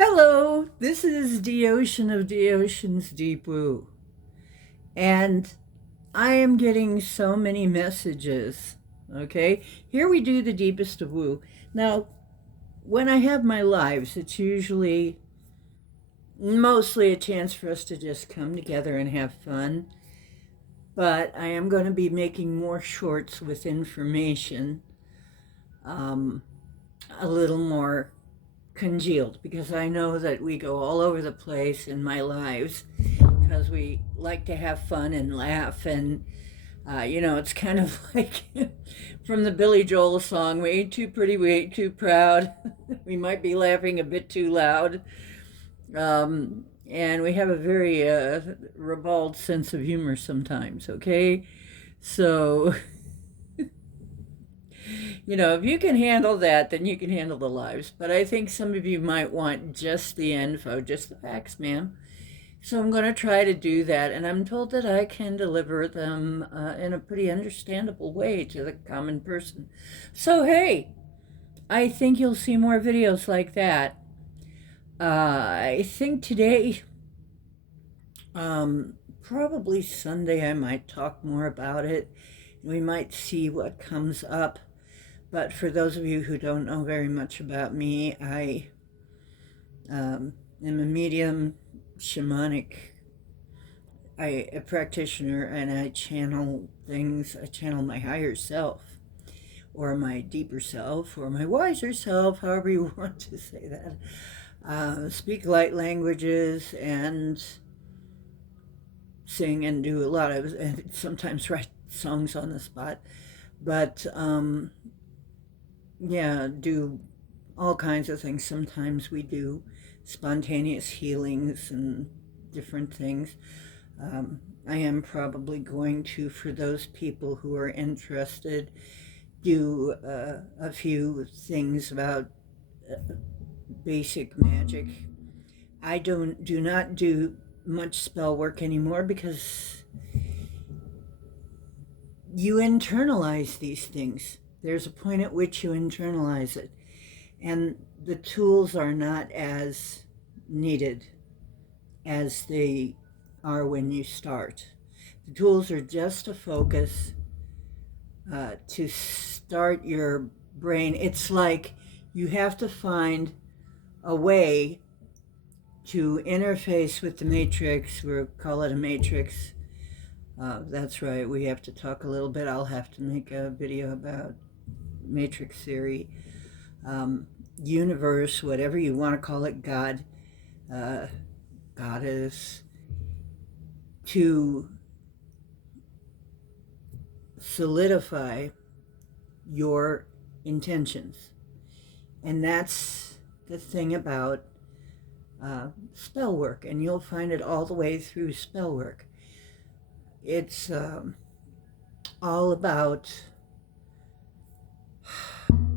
Hello, this is the Ocean of the Ocean's Deep Woo. And I am getting so many messages. Okay, here we do the deepest of woo. Now, when I have my lives, it's usually mostly a chance for us to just come together and have fun. But I am going to be making more shorts with information, um, a little more congealed, because I know that we go all over the place in my lives because we like to have fun and laugh. And, it's kind of like from the Billy Joel song, we ain't too pretty, we ain't too proud. We might be laughing a bit too loud. And we have a very ribald sense of humor sometimes, okay? So, if you can handle that, then you can handle the lives. But I think some of you might want just the info, just the facts, ma'am. So I'm going to try to do that, and I'm told that I can deliver them in a pretty understandable way to the common person. So, hey, I think you'll see more videos like that. I think today, probably Sunday, I might talk more about it. We might see what comes up. But for those of you who don't know very much about me, I am a medium, shamanic, a practitioner, and I channel things. I channel my higher self, or my deeper self, or my wiser self, however you want to say that. Speak light languages and sing and do a lot of, and sometimes write songs on the spot. But yeah, do all kinds of things. Sometimes we do spontaneous healings and different things. I am probably going to, for those people who are interested, do a few things about basic magic. I do not do much spell work anymore because you internalize these things. There's a point at which you internalize it, and the tools are not as needed as they are when you start. The tools are just a focus to start your brain. It's like you have to find a way to interface with the matrix. We'll call it a matrix. That's right, we have to talk a little bit. I'll have to make a video about matrix theory, universe, whatever you want to call it, God, goddess, to solidify your intentions. And that's the thing about spell work, and you'll find it all the way through spell work. It's all about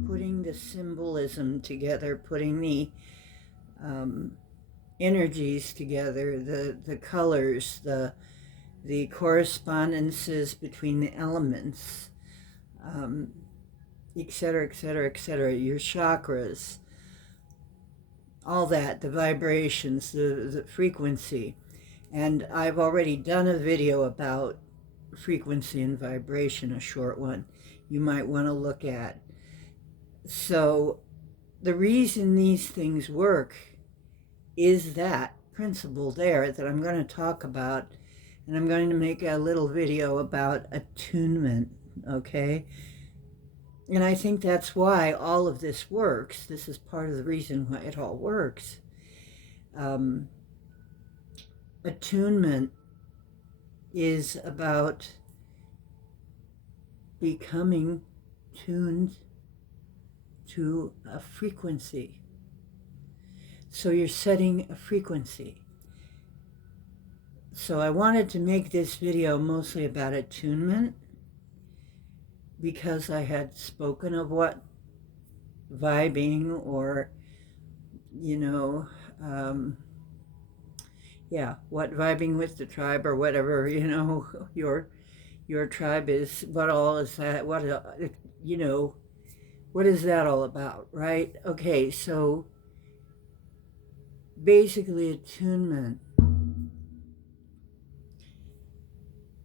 putting the symbolism together, putting the energies together, the colors, the correspondences between the elements, et cetera, et cetera, et cetera, your chakras, all that, the vibrations, the frequency. And I've already done a video about frequency and vibration, a short one you might want to look at. So the reason these things work is that principle there that I'm going to talk about, and I'm going to make a little video about attunement, okay? And I think that's why all of this works. This is part of the reason why it all works. Attunement is about becoming tuned to a frequency. So you're setting a frequency. So I wanted to make this video mostly about attunement because I had spoken of what vibing, or, what vibing with the tribe, or whatever, your tribe is, what all is that, what is that all about, right? Okay, so basically attunement.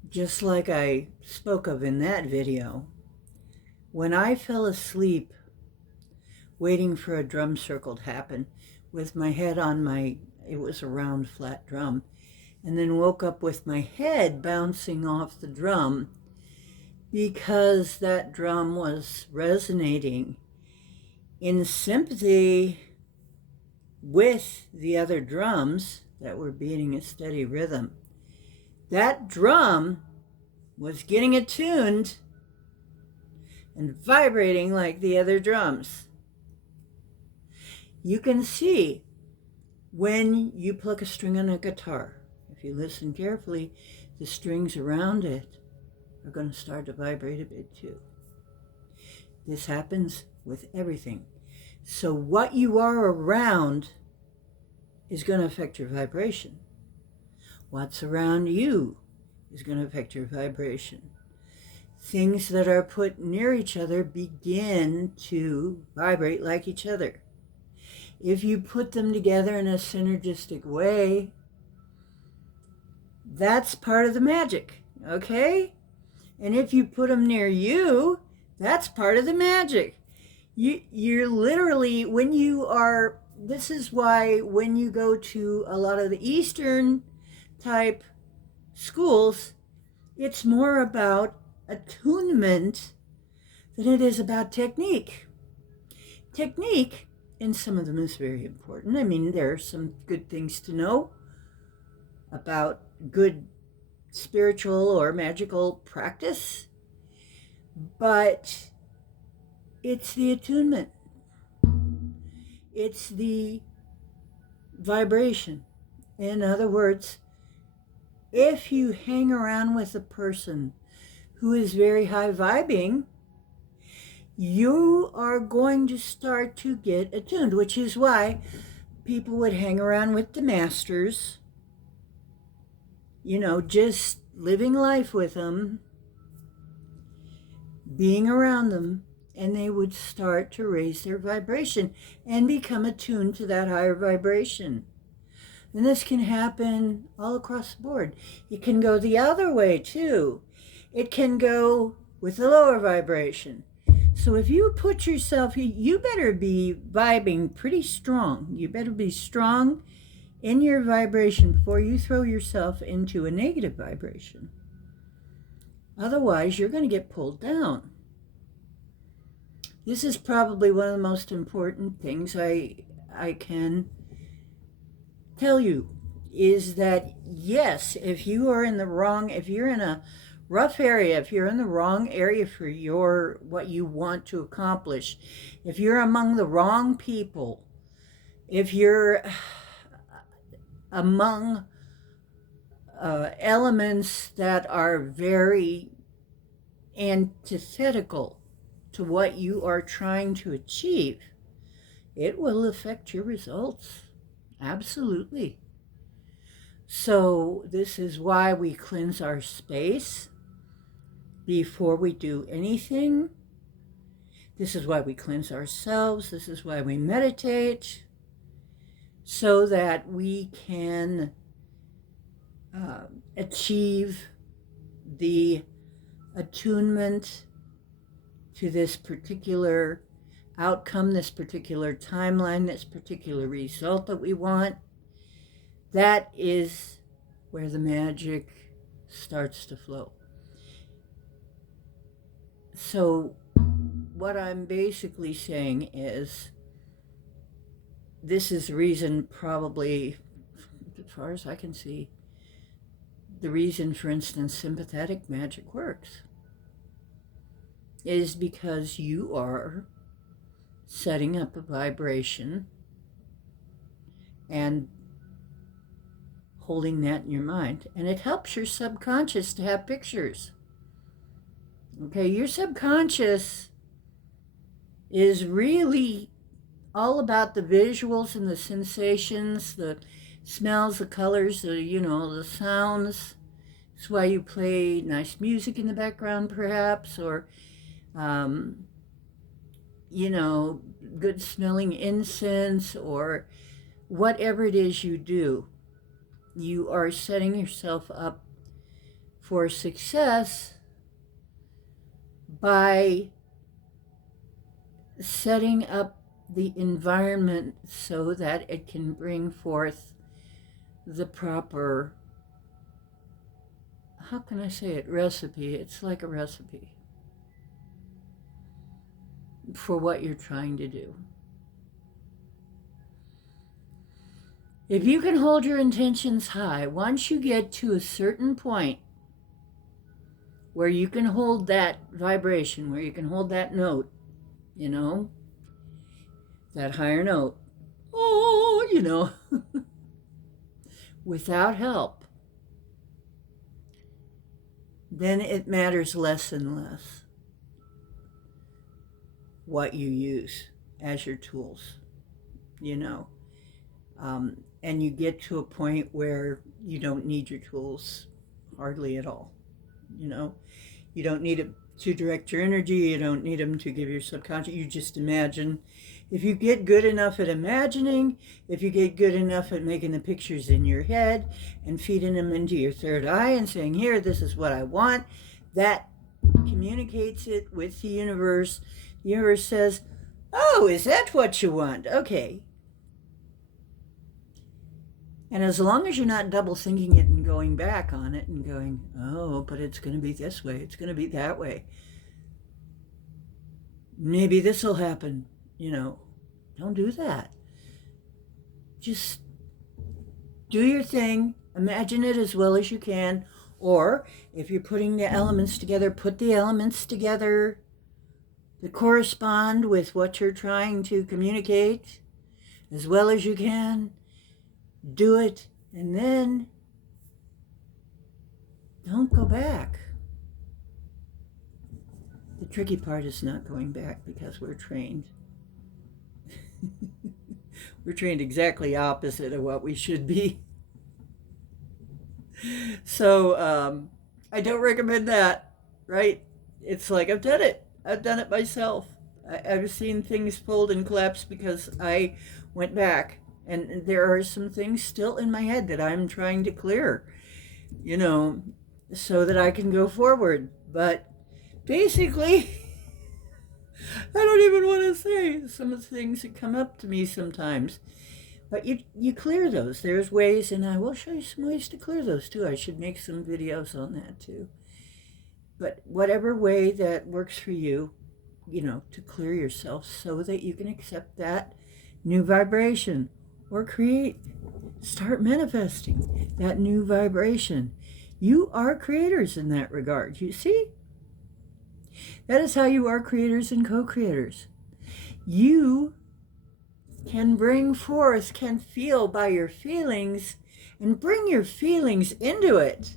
Just like I spoke of in that video, when I fell asleep waiting for a drum circle to happen with my head on it was a round flat drum, and then woke up with my head bouncing off the drum because that drum was resonating in sympathy with the other drums that were beating a steady rhythm. That drum was getting attuned and vibrating like the other drums. You can see when you pluck a string on a guitar, if you listen carefully, the strings around it are going to start to vibrate a bit too. This happens with everything. So what you are around is going to affect your vibration. What's around you is going to affect your vibration. Things that are put near each other begin to vibrate like each other. If you put them together in a synergistic way, that's part of the magic, okay? And if you put them near you, that's part of the magic. You're literally, this is why when you go to a lot of the Eastern type schools, it's more about attunement than it is about technique. Technique, and some of them, is very important. I mean, there are some good things to know about good spiritual or magical practice, but it's the attunement. It's the vibration. In other words, if you hang around with a person who is very high vibing, you are going to start to get attuned, which is why people would hang around with the masters, just living life with them, being around them, and they would start to raise their vibration and become attuned to that higher vibration. And this can happen all across the board. It can go the other way too. It can go with the lower vibration. So if you put yourself, you better be vibing pretty strong. You better be strong in your vibration before you throw yourself into a negative vibration. Otherwise, you're going to get pulled down. This is probably one of the most important things I can tell you, is that yes, if you're in a rough area, if you're in the wrong area for what you want to accomplish, if you're among the wrong people, if you're among elements that are very antithetical to what you are trying to achieve, it will affect your results. Absolutely. So this is why we cleanse our space before we do anything. This is why we cleanse ourselves. This is why we meditate, so that we can achieve the attunement to this particular outcome, this particular timeline, this particular result that we want. That is where the magic starts to flow. So what I'm basically saying is, this is the reason, probably, as far as I can see, the reason, for instance, sympathetic magic works is because you are setting up a vibration and holding that in your mind. And it helps your subconscious to have pictures. Okay, your subconscious is really all about the visuals and the sensations, the smells, the colors, the sounds. That's why you play nice music in the background, perhaps, or good smelling incense, or whatever it is you do, you are setting yourself up for success by setting up the environment so that it can bring forth the proper, how can I say it, recipe. It's like a recipe for what you're trying to do. If you can hold your intentions high, once you get to a certain point where you can hold that vibration, where you can hold that note, you know, that higher note, oh, you know, without help, then it matters less and less what you use as your tools, you know. And you get to a point where you don't need your tools hardly at all, you know. You don't need it to direct your energy. You don't need them to give your subconscious. You just imagine. If you get good enough at imagining, if you get good enough at making the pictures in your head and feeding them into your third eye and saying, here, this is what I want, that communicates it with the universe. The universe says, oh, is that what you want? Okay. And as long as you're not double thinking it and going back on it and going, oh, but it's going to be this way, it's going to be that way, maybe this will happen, you know, don't do that. Just do your thing, imagine it as well as you can, or if you're putting the elements together, put the elements together that correspond with what you're trying to communicate as well as you can. Do it, and then don't go back. The tricky part is not going back because we're trained. We're trained exactly opposite of what we should be. So I don't recommend that, right? It's like I've done it. I've done it myself. I've seen things fold and collapse because I went back. And there are some things still in my head that I'm trying to clear, you know, so that I can go forward. But basically, I don't even want to say some of the things that come up to me sometimes. But you clear those. There's ways, and I will show you some ways to clear those too. I should make some videos on that too. But whatever way that works for you, you know, to clear yourself so that you can accept that new vibration. Or start manifesting that new vibration. You are creators in that regard, you see? That is how you are creators and co-creators. You can bring forth, can feel by your feelings, and bring your feelings into it.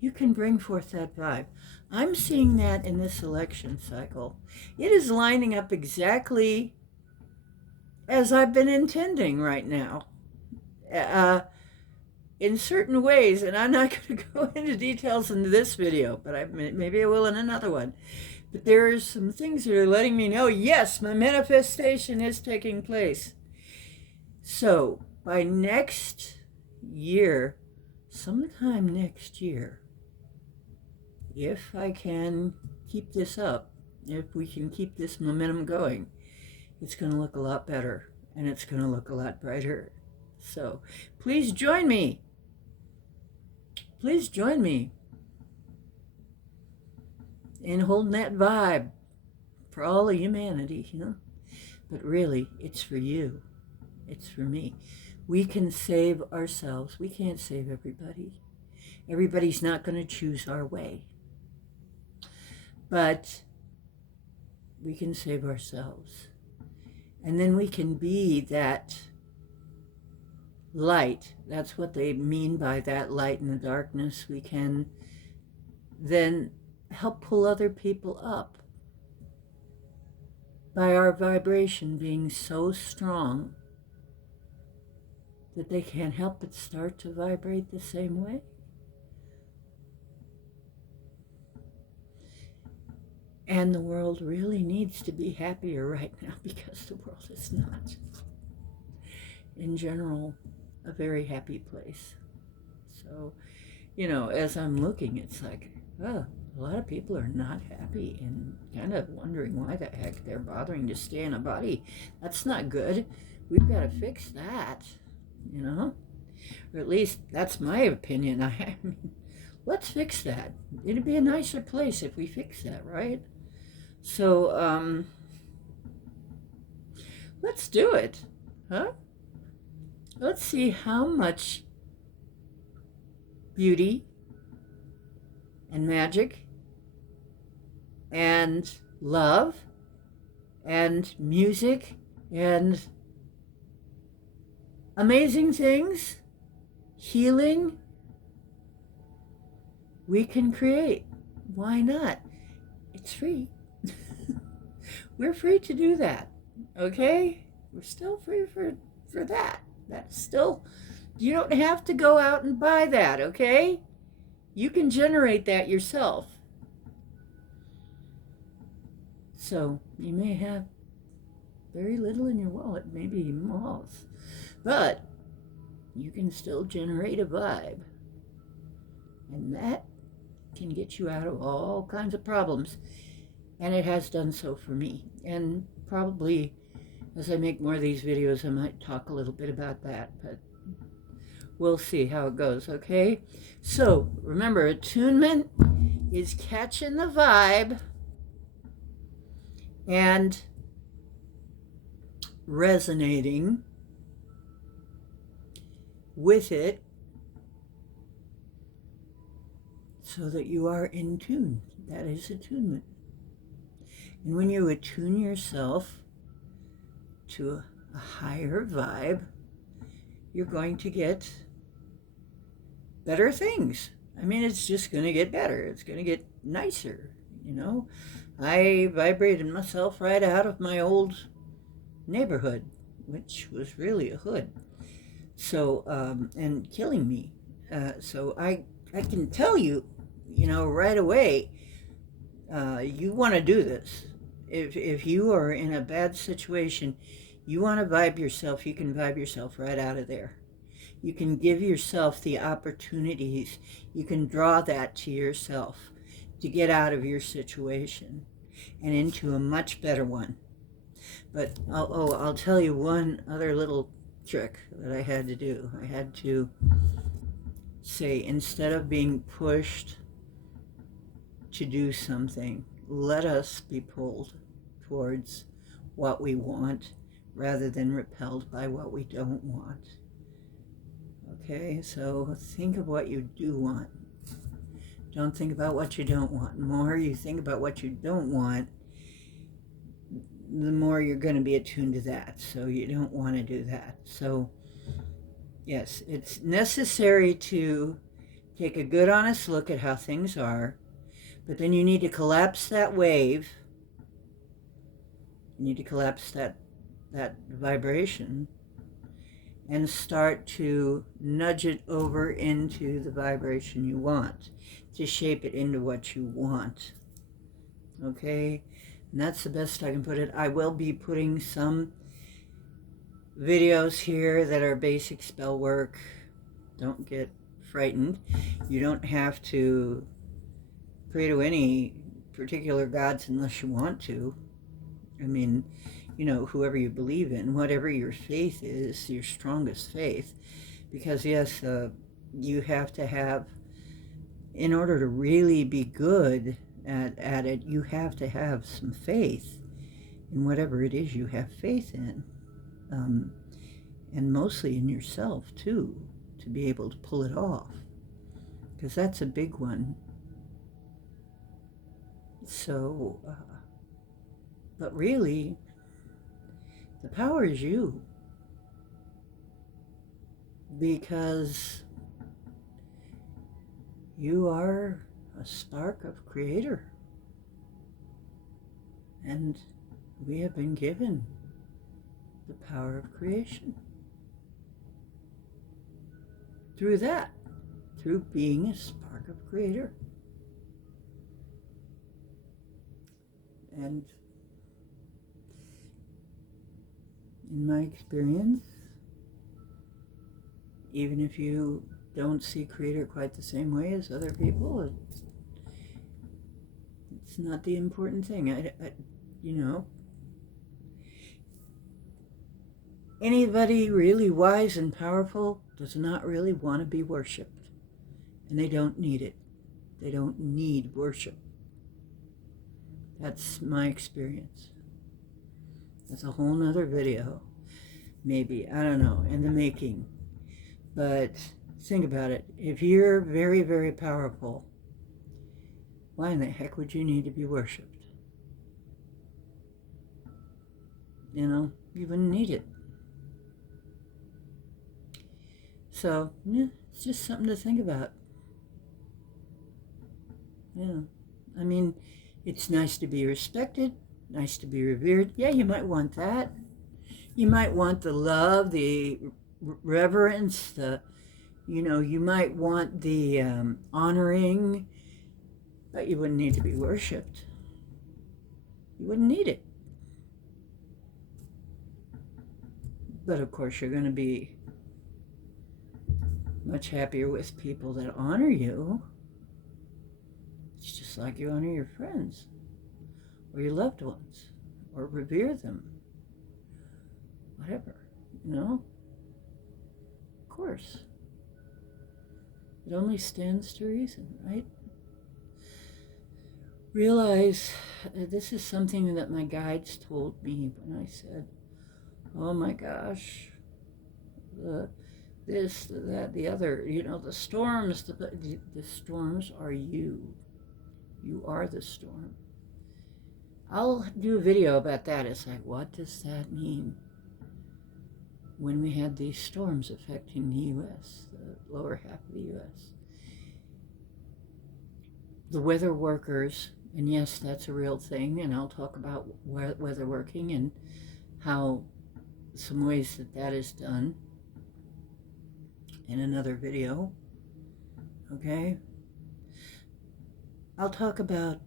You can bring forth that vibe. I'm seeing that in this election cycle. It is lining up exactly as I've been intending right now, in certain ways, and I'm not going to go into details in this video, but maybe I will in another one. But there are some things that are letting me know, yes, my manifestation is taking place. So by next year, sometime next year, if I can keep this up, if we can keep this momentum going, it's going to look a lot better, and it's going to look a lot brighter. So please join me. Please join me in holding that vibe for all of humanity, you know. But really, it's for you. It's for me. We can save ourselves. We can't save everybody. Everybody's not going to choose our way. But we can save ourselves. And then we can be that light. That's what they mean by that light in the darkness. We can then help pull other people up by our vibration being so strong that they can't help but start to vibrate the same way. And the world really needs to be happier right now because the world is not. in general, a very happy place. So, you know, as I'm looking, it's like, oh, a lot of people are not happy and kind of wondering why the heck they're bothering to stay in a body. That's not good. We've got to fix that, you know? Or at least that's my opinion. I mean, let's fix that. It'd be a nicer place if we fix that, right? So, let's do it, huh? Let's see how much beauty and magic and love and music and amazing things, healing, we can create. Why not? It's free. We're free to do that, okay? We're still free for that. That's still, you don't have to go out and buy that, okay? You can generate that yourself. So you may have very little in your wallet, maybe malls, but you can still generate a vibe. And that can get you out of all kinds of problems. And it has done so for me. And probably as I make more of these videos, I might talk a little bit about that, but we'll see how it goes, okay? So remember, attunement is catching the vibe and resonating with it so that you are in tune. That is attunement. And when you attune yourself to a higher vibe, you're going to get better things. I mean, it's just going to get better. It's going to get nicer, you know? I vibrated myself right out of my old neighborhood, which was really a hood. So, and killing me. So I can tell you, you know, right away, you want to do this. If you are in a bad situation, you want to vibe yourself, you can vibe yourself right out of there. You can give yourself the opportunities. You can draw that to yourself to get out of your situation and into a much better one. But I'll tell you one other little trick that I had to do. I had to say, instead of being pushed to do something, let us be pulled towards what we want rather than repelled by what we don't want. Okay, so think of what you do want. Don't think about what you don't want. The more you think about what you don't want, the more you're going to be attuned to that. So you don't want to do that. So yes, it's necessary to take a good honest look at how things are, but then you need to collapse that wave. You need to collapse that vibration and start to nudge it over into the vibration you want, to shape it into what you want. Okay? And that's the best I can put it. I will be putting some videos here that are basic spell work. Don't get frightened. You don't have to pray to any particular gods unless you want to. I mean, you know, whoever you believe in, whatever your faith is, your strongest faith. Because yes, you have to have, in order to really be good at it, you have to have some faith in whatever it is you have faith in. And mostly in yourself too, to be able to pull it off. Because that's a big one. So, but really, the power is you. Because you are a spark of creator. And we have been given the power of creation. Through that, through being a spark of creator. And in my experience, even if you don't see Creator quite the same way as other people, it's not the important thing. You know, anybody really wise and powerful does not really want to be worshipped, and they don't need it. They don't need worship. That's my experience. That's a whole nother video, maybe, I don't know, in the making. But think about it. If you're very, very powerful, why in the heck would you need to be worshipped? You know, you wouldn't need it. So, yeah, it's just something to think about. Yeah, I mean, it's nice to be respected, nice to be revered. Yeah, you might want that. You might want the love, the reverence, you might want the honoring, but you wouldn't need to be worshipped. You wouldn't need it. But of course, you're going to be much happier with people that honor you. It's just like you honor your friends or your loved ones or revere them. Whatever, Of course. It only stands to reason, right? Realize this is something that my guides told me when I said, oh my gosh, this, that, the other, the storms, the storms are you. You are the storm. I'll do a video about that. It's like, what does that mean? When we had these storms affecting the U.S., the lower half of the U.S., the weather workers, and yes, that's a real thing, and I'll talk about weather working and how some ways that is done in another video, okay? I'll talk about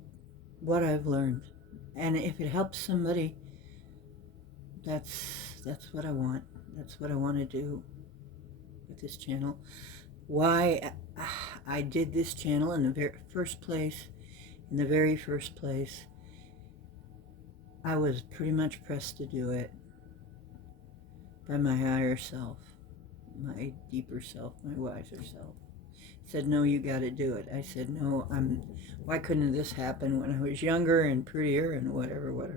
what I've learned, and if it helps somebody, that's what I want. That's what I want to do with this channel. Why I did this channel in the very first place, I was pretty much pressed to do it by my higher self, my deeper self, my wiser self. Said, no, you got to do it. I said, no, why couldn't this happen when I was younger and prettier and whatever. Why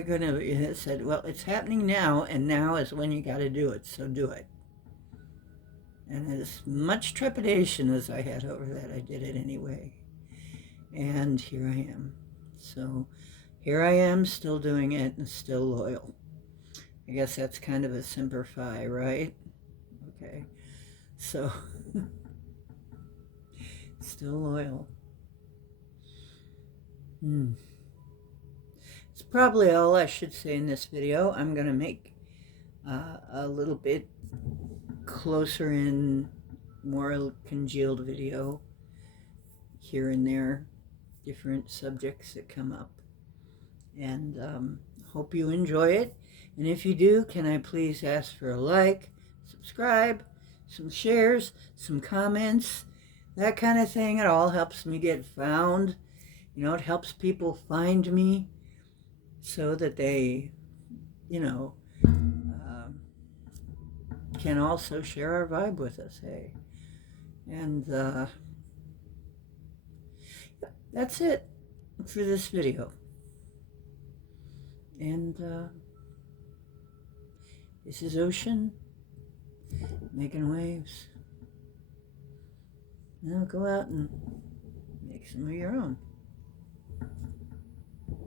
couldn't it? Said, well, it's happening now, and now is when you got to do it, so do it. And as much trepidation as I had over that, I did it anyway. And here I am. So here I am, still doing it and still loyal. I guess that's kind of a Semper Fi, right? Okay. So, still loyal. It's probably all I should say in this video. I'm going to make a little bit closer in, more congealed video here and there, different subjects that come up. And hope you enjoy it. And if you do, can I please ask for a like, subscribe, some shares, some comments, that kind of thing. It all helps me get found. It helps people find me so that they, can also share our vibe with us, hey? And that's it for this video. And this is Ocean, making waves. Now go out and make some of your own.